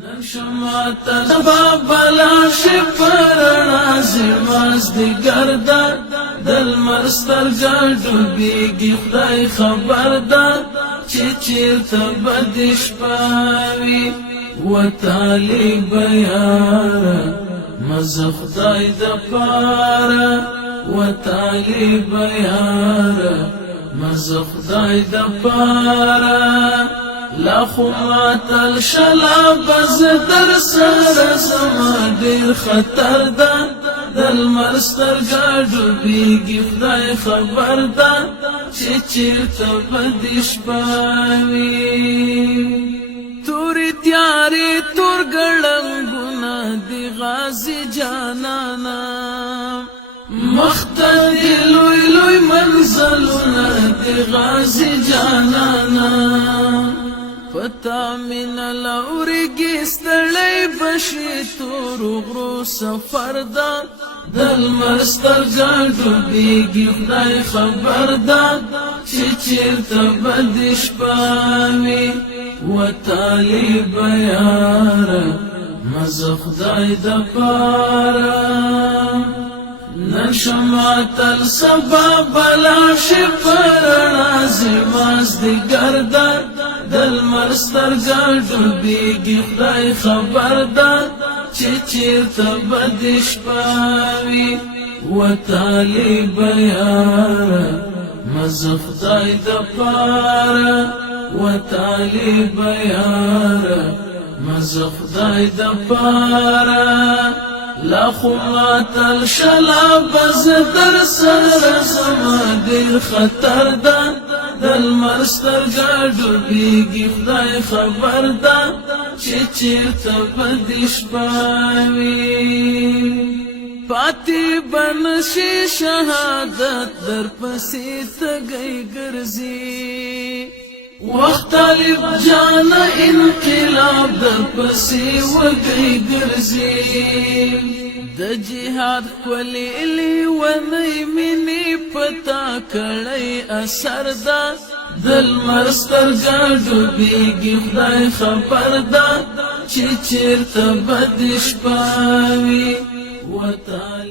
نشمات بابلا شپرنا زماز دی گردا دل مرستر گاڑو بیگی خدای خبر دا چی چیرتا بدش پاوی و تالی بیارا مزا خدای دا پارا و تالی بیارا مزا خدای دا پارا لا خماتل شلا بز در سر زما دیر خطر دا دل مرستر گاڑو بیگی خدای خبر دا چی چیرتا بدش پاوی توری تیاری تور گڑنگونا دی غازی جانانا مختر دی لوی لوی منزلونا دی غازی جانانا پتا من لورگی ستړی بشی تورو غرو سفر دا دل مرستر گاڑو بیگی خدای خبر دا چی چیرتا بدش پاوی و تالی بیارا مزا خدای دا پارا نشماتل سبا بلا شپرنا زماز دی گردا دل مرستر گاڑو بیگی خدای خبر دا چی چیرتا بدش پاوی و تالی بیارا مزا خدای دا پارا و تالی بیارا مزا خدای دا پارا لا خماتل شلا بز در سر زما دیر خطر دا دل مرستر گاڑو بیگی خدای خبر دا چی چیرتا بدش پاوی پاتی بنشی شہادت در پسی تگئی گرزی وقت طالب جان انقلاب در پسی وگئی گرزی د جهاد کلیلی ونی منی پتا کړی اثر دا دل مرستر گاڑو بیگی خدای خبر دا چی چیرتا بدش پاوی و تالی